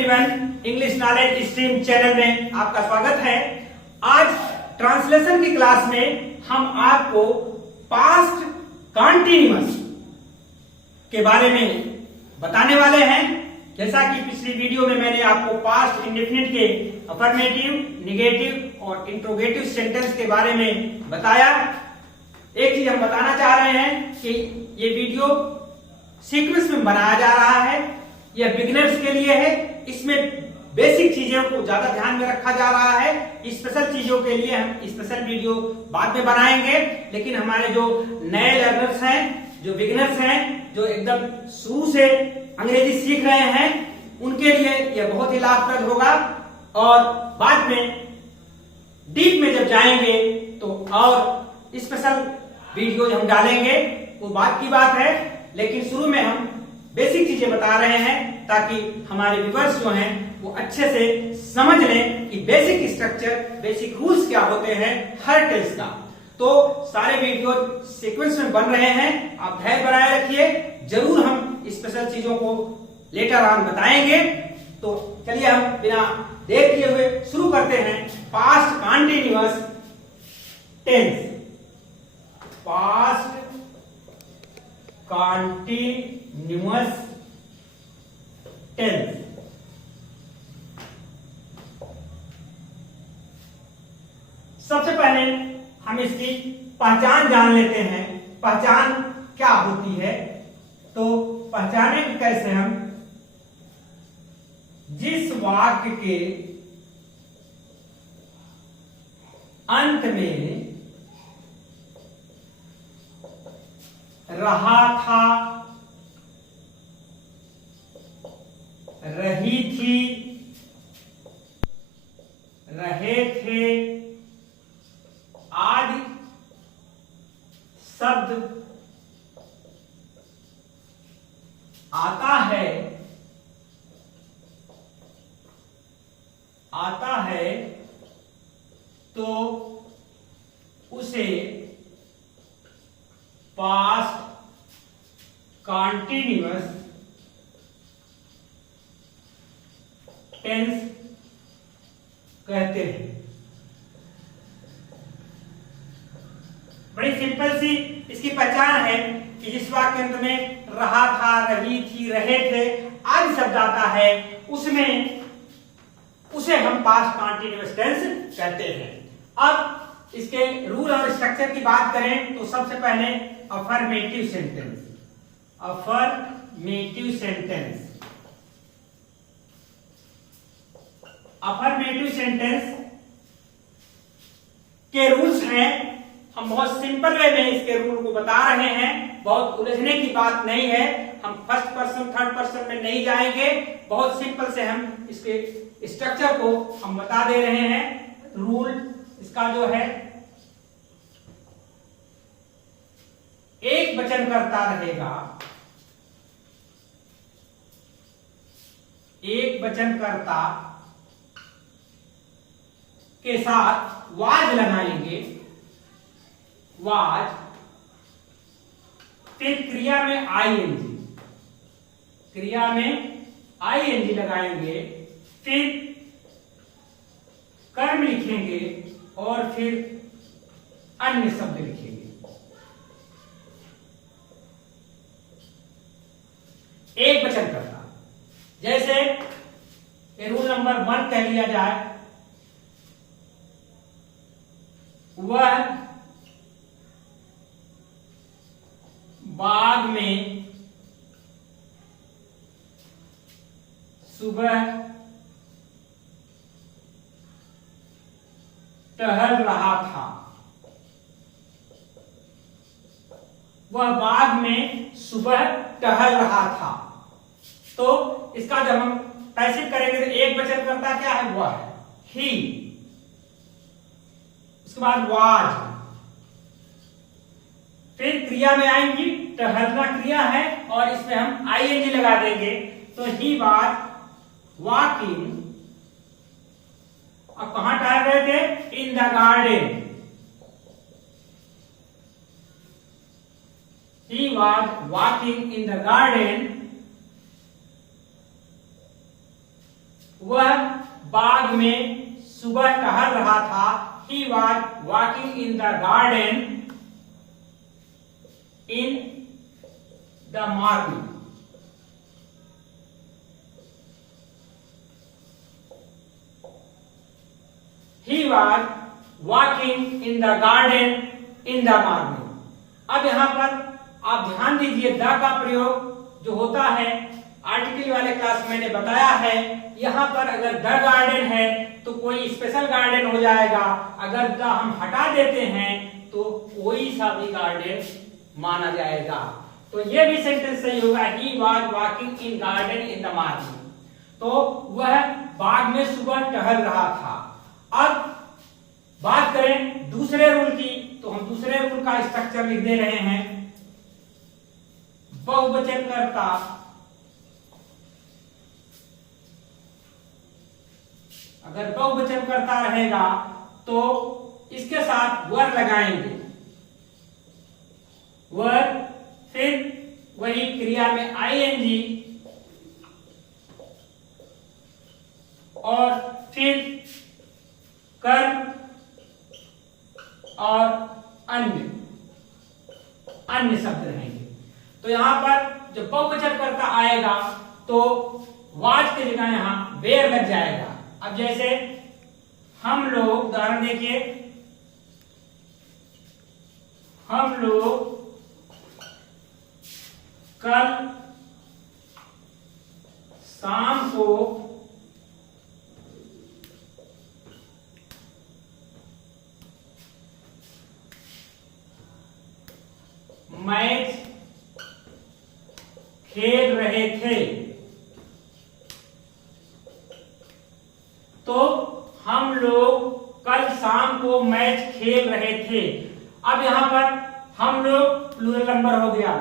Everyone, English knowledge stream channel में आपका स्वागत है। आज ट्रांसलेशन की क्लास में हम आपको पास्ट कॉन्टिन्यूअस के बारे में बताने वाले हैं। जैसा कि पिछली वीडियो में मैंने आपको पास्ट इंडेफिनिट के अफर्मेटिव, निगेटिव और इंट्रोगेटिव सेंटेंस के बारे में बताया। एक चीज हम बताना चाह रहे हैं कि ये वीडियो सीक्वेंस में बनाया जा रहा है, यह बिगिनर्स के लिए है। इसमें बेसिक चीजों को ज्यादा ध्यान में रखा जा रहा है। स्पेशल चीजों के लिए हम स्पेशल वीडियो बाद में बनाएंगे, लेकिन हमारे जो नए लर्नर्स हैं, जो बिगिनर्स हैं, जो एकदम शुरू से अंग्रेजी सीख रहे हैं, उनके लिए यह बहुत ही लाभप्रद होगा। और बाद में डीप में जब जाएंगे तो और स्पेशल वीडियोज हम डालेंगे, वो बात की बात है। लेकिन शुरू में हम बेसिक चीजें बता रहे हैं ताकि हमारे व्यूअर्स जो हैं वो अच्छे से समझ लें कि बेसिक स्ट्रक्चर, बेसिक रूल्स क्या होते हैं हर टेंस का। तो सारे वीडियो सीक्वेंस में बन रहे हैं, आप धैर्य बनाए रखिए। जरूर हम स्पेशल चीजों को लेटर ऑन बताएंगे। तो चलिए हम बिना देर किए हुए शुरू करते हैं। Past continuous tense, past continuous tense. सबसे पहले हम इसकी पहचान जान लेते हैं। पहचान क्या होती है, तो पहचानेंगे कैसे हम? जिस वाक्य के अंत में रहा था, रही थी, रहे थे आदि शब्द आता है तो उसे पास्ट कॉन्टिन्यूअस टेंस कहते हैं। बड़ी सिंपल सी इसकी पहचान है कि जिस वाक्य अंत में रहा था, रही थी, रहे थे आदि शब्द आता है, उसमें उसे हम पास्ट कॉन्टिन्यूअस टेंस कहते हैं। अब इसके रूल और स्ट्रक्चर की बात करें तो सबसे पहले affirmative sentence. Affirmative sentence, affirmative sentence के रूल्स हैं। हम बहुत सिंपल वे में इसके रूल को बता रहे हैं, बहुत उलझने की बात नहीं है। हम फर्स्ट पर्सन, थर्ड पर्सन में नहीं जाएंगे, बहुत सिंपल से हम इसके स्ट्रक्चर को हम बता दे रहे हैं। रूल इसका जो है, एक वचन करता रहेगा, एक वचन कर्ता के साथ वाज लगाएंगे, वाज, फिर क्रिया में आईएनजी, क्रिया में आईएनजी लगाएंगे, फिर कर्म लिखेंगे और फिर अन्य शब्द लिखेंगे। एक वचन करता, जैसे रूल नंबर 1 कह लिया जाए, वह बाग में सुबह टहल रहा था। वह बाग में सुबह टहल रहा था। तो इसका जब हम पैसिव करेंगे तो एक वचन करता क्या है? वह है, ही। उसके बाद वाज, फिर क्रिया में आएंगी, टहलना क्रिया है और इसमें हम आईएनजी लगा देंगे, तो ही वाज वॉकिंग। अब कहां टहल रहे थे? In the garden. He was walking in the garden वह बाग में सुबह टहल रहा था। He was walking in the garden in the morning. He was walking in the garden in the morning. अब यहाँ पर आप ध्यान दीजिए, द का प्रयोग जो होता है आर्टिकल वाले क्लास मैंने बताया है। यहाँ पर अगर द गार्डन है तो कोई स्पेशल गार्डन हो जाएगा, अगर द हम हटा देते हैं तो कोई सा भी गार्डन माना जाएगा। तो ये भी सेंटेंस सही होगा, he was walking in garden in the morning. तो वह बाग में सुबह टहल रहा था। अब बात करें दूसरे रूल की, तो हम दूसरे रूल का स्ट्रक्चर लिख दे रहे हैं। बहुवचन कर्ता अगर बहुवचन कर्ता रहेगा तो इसके साथ वर लगाएंगे, वर, फिर वही क्रिया में आईएनजी और फिर कर्म और अन्य शब्द रहेंगे। तो यहां पर जब बहुवचन कर्ता आएगा तो वाज की जगह यहां वेयर लग जाएगा। अब जैसे हम लोग, उदाहरण देखिए, हम लोग कल शाम को मैच खेल रहे थे। तो हम लोग कल शाम को मैच खेल रहे थे। अब यहां पर हम लोग प्लूरल नंबर हो गया,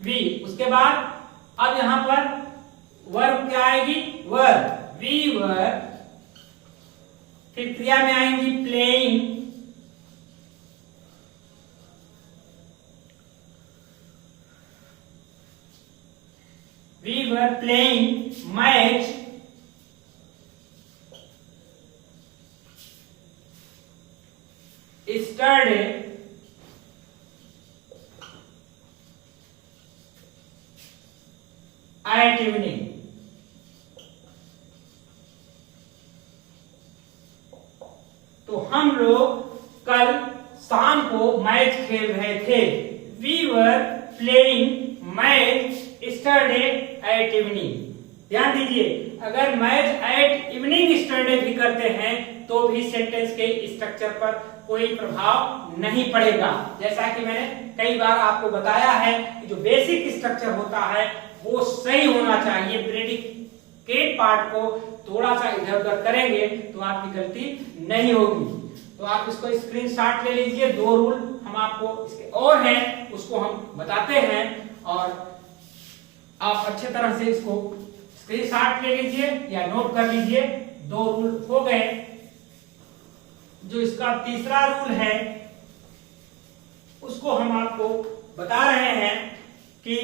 वी। उसके बाद अब यहां पर वर्ब क्या आएगी, वर, वी वर, फिर क्रिया में आएंगी playing, we were playing match yesterday at evening। तो हम लोग कल शाम को मैच खेल रहे थे। We were playing match yesterday at evening। ध्यान दीजिए, अगर मैच एट इवनिंग स्टरडे भी करते हैं तो भी सेंटेंस के स्ट्रक्चर पर कोई प्रभाव नहीं पड़ेगा। जैसा कि मैंने कई बार आपको बताया है कि जो बेसिक स्ट्रक्चर होता है वो सही होना चाहिए। प्रेडिकेट पार्ट को थोड़ा सा इधर उधर करेंगे तो आपकी गलती नहीं होगी। तो आप इसको स्क्रीनशॉट ले लीजिए। दो रूल हम आपको इसके और हैं, उसको हम बताते हैं और आप अच्छे तरह से इसको स्क्रीनशॉट ले लीजिए या नोट कर लीजिए। दो रूल हो गए। जो इसका तीसरा रूल है उसको हम आपको बता रहे हैं कि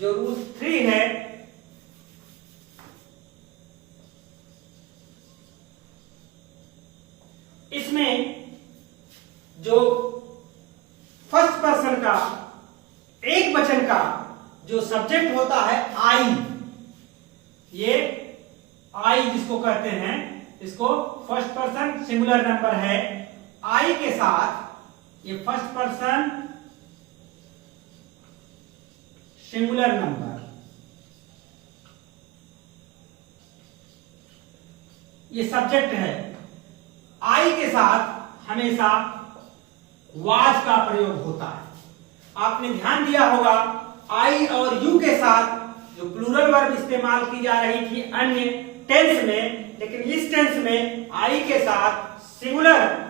जो रूल 3 है, इसमें जो फर्स्ट पर्सन का एक वचन का जो सब्जेक्ट होता है आई, ये आई जिसको कहते हैं, इसको फर्स्ट पर्सन सिंगुलर नंबर है। आई के साथ ये फर्स्ट पर्सन सिंगुलर नंबर, ये सब्जेक्ट है। आई के साथ हमेशा वाज का प्रयोग होता है। आपने ध्यान दिया होगा, आई और यू के साथ जो प्लूरल वर्ब इस्तेमाल की जा रही थी अन्य टेंस में, लेकिन इस टेंस में आई के साथ सिंगुलर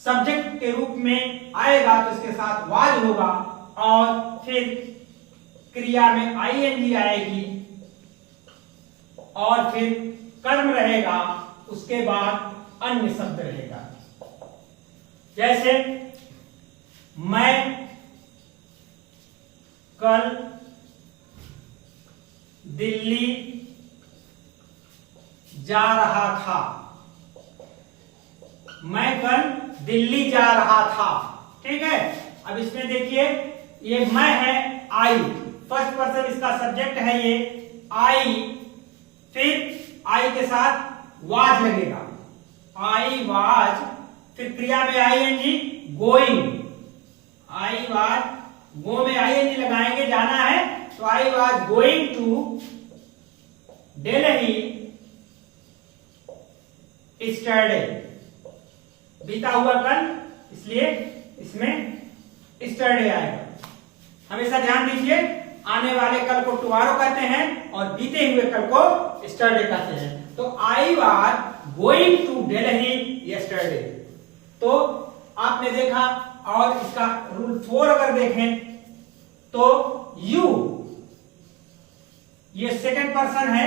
सब्जेक्ट के रूप में आएगा तो इसके साथ वाज होगा और फिर क्रिया में आईएनजी आएगी और फिर कर्म रहेगा, उसके बाद अन्य शब्द रहेगा। जैसे मैं कल दिल्ली जा रहा था। मैं कल दिल्ली जा रहा था। ठीक है, अब इसमें देखिए ये मैं है आई, फर्स्ट पर्सन इसका सब्जेक्ट है ये आई, फिर आई के साथ वाज लगेगा, आई वाज, फिर क्रिया में ING going, I was, go में आईएनजी लगाएंगे, जाना है, तो I was going to Delhi study, बीता हुआ कल, इसलिए इसमें स्टडी आएगा। हमेशा ध्यान दीजिए, आने वाले कल को टुमारो कहते हैं और बीते हुए कल को स्टडी कहते हैं। तो I was going to Delhi yesterday. तो आपने देखा, और इसका रूल 4 अगर देखें तो यू, ये सेकंड पर्सन है,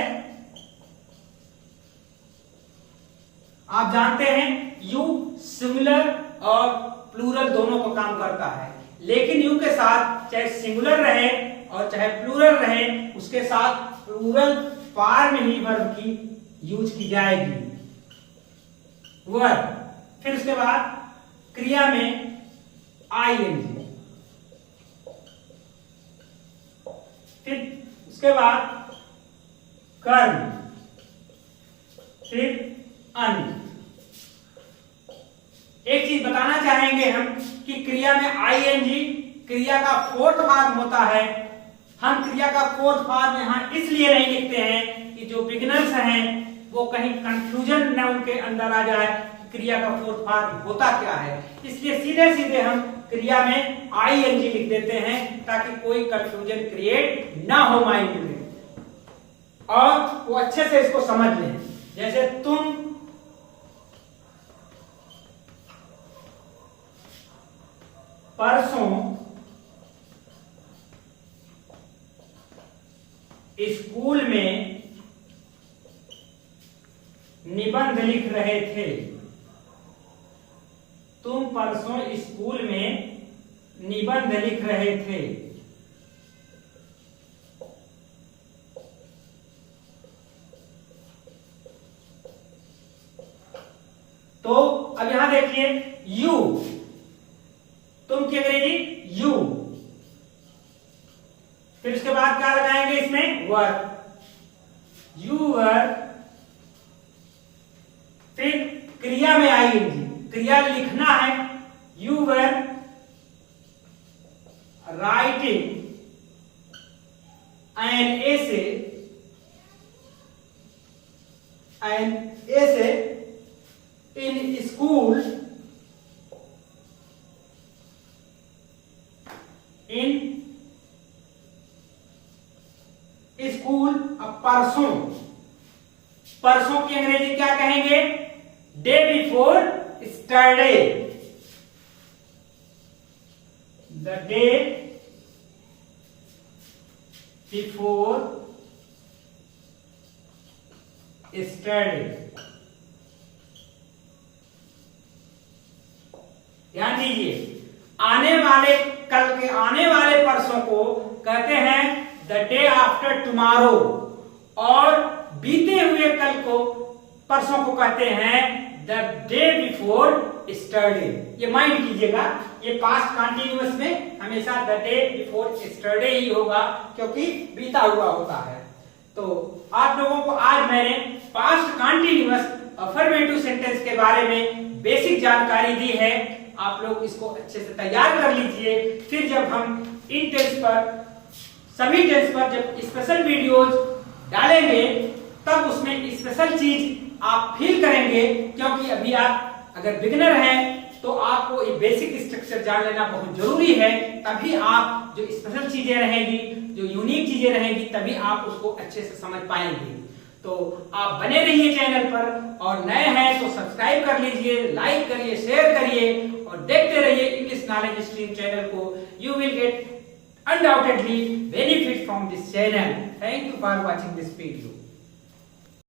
आप जानते हैं यू सिंगुलर और प्लूरल दोनों को काम करता है, लेकिन यू के साथ चाहे सिंगुलर रहे और चाहे प्लूरल रहे, उसके साथ प्लूरल फॉर्म ही वर्ब की यूज की जाएगी, वर्ब। फिर उसके बाद क्रिया में आईएनजी, फिर उसके बाद कर्म, फिर अन। एक चीज बताना चाहेंगे हम कि क्रिया में आईएनजी क्रिया का फोर्थ फॉर्म होता है। हम क्रिया का फोर्थ फॉर्म यहां इसलिए नहीं लिखते हैं कि जो बिगिनर्स हैं वो कहीं कंफ्यूजन न उनके अंदर आ जाए, क्रिया का फोर्थ फॉर्म होता क्या है, इसलिए सीधे सीधे हम क्रिया में आईएनजी लिख देते हैं ताकि कोई कंफ्यूजन क्रिएट ना हो माइंड में और वो अच्छे से इसको समझ लें। जैसे तुम परसों स्कूल में निबंध लिख रहे थे। तुम परसों स्कूल में निबंध लिख रहे थे। तो अब यहां देखिए यू, तुम की अंग्रेजी यू, फिर उसके बाद क्या लगाएंगे इसमें वर, यू वर, फिर क्रिया में आईएनजी, क्रिया लिखना है, you were writing an essay, in school, school. अब परसों, परसों की अंग्रेजी क्या कहेंगे, day before yesterday, the day before yesterday. ध्यान दीजिए, आने वाले कल के, आने वाले परसों को कहते हैं द डे आफ्टर टुमारो, और बीते हुए कल को, परसों को कहते हैं द डे बिफोर स्टरडे। ये माइंड कीजिएगा, ये पास्ट कंटिन्यूअस में हमेशा द डे बिफोर स्टरडे ही होगा क्योंकि बीता हुआ होता है। तो आप लोगों को आज मैंने पास्ट कंटिन्यूअस अफर्मेटिव सेंटेंस के बारे में बेसिक जानकारी दी है। आप लोग इसको अच्छे से तैयार कर लीजिए, फिर जब हम इन टेंस पर, सभी टेंस पर जब स्पेशल वीडियोज डालेंगे तब उसमें स्पेशल चीज आप फील करेंगे, क्योंकि अभी आप अगर बिगिनर हैं तो आपको ये बेसिक स्ट्रक्चर जान लेना बहुत जरूरी है, तभी आप जो स्पेशल चीजें रहेंगी, जो यूनिक चीजें रहेंगी, तभी आप उसको अच्छे से समझ पाएंगे। तो आप बने रहिए चैनल पर, और नए हैं तो सब्सक्राइब कर लीजिए, लाइक करिए, शेयर करिए और देखते रहिए इंग्लिश नॉलेज स्ट्रीम चैनल को। You will get undoubtedly benefit from this channel. Thank you for watching this video.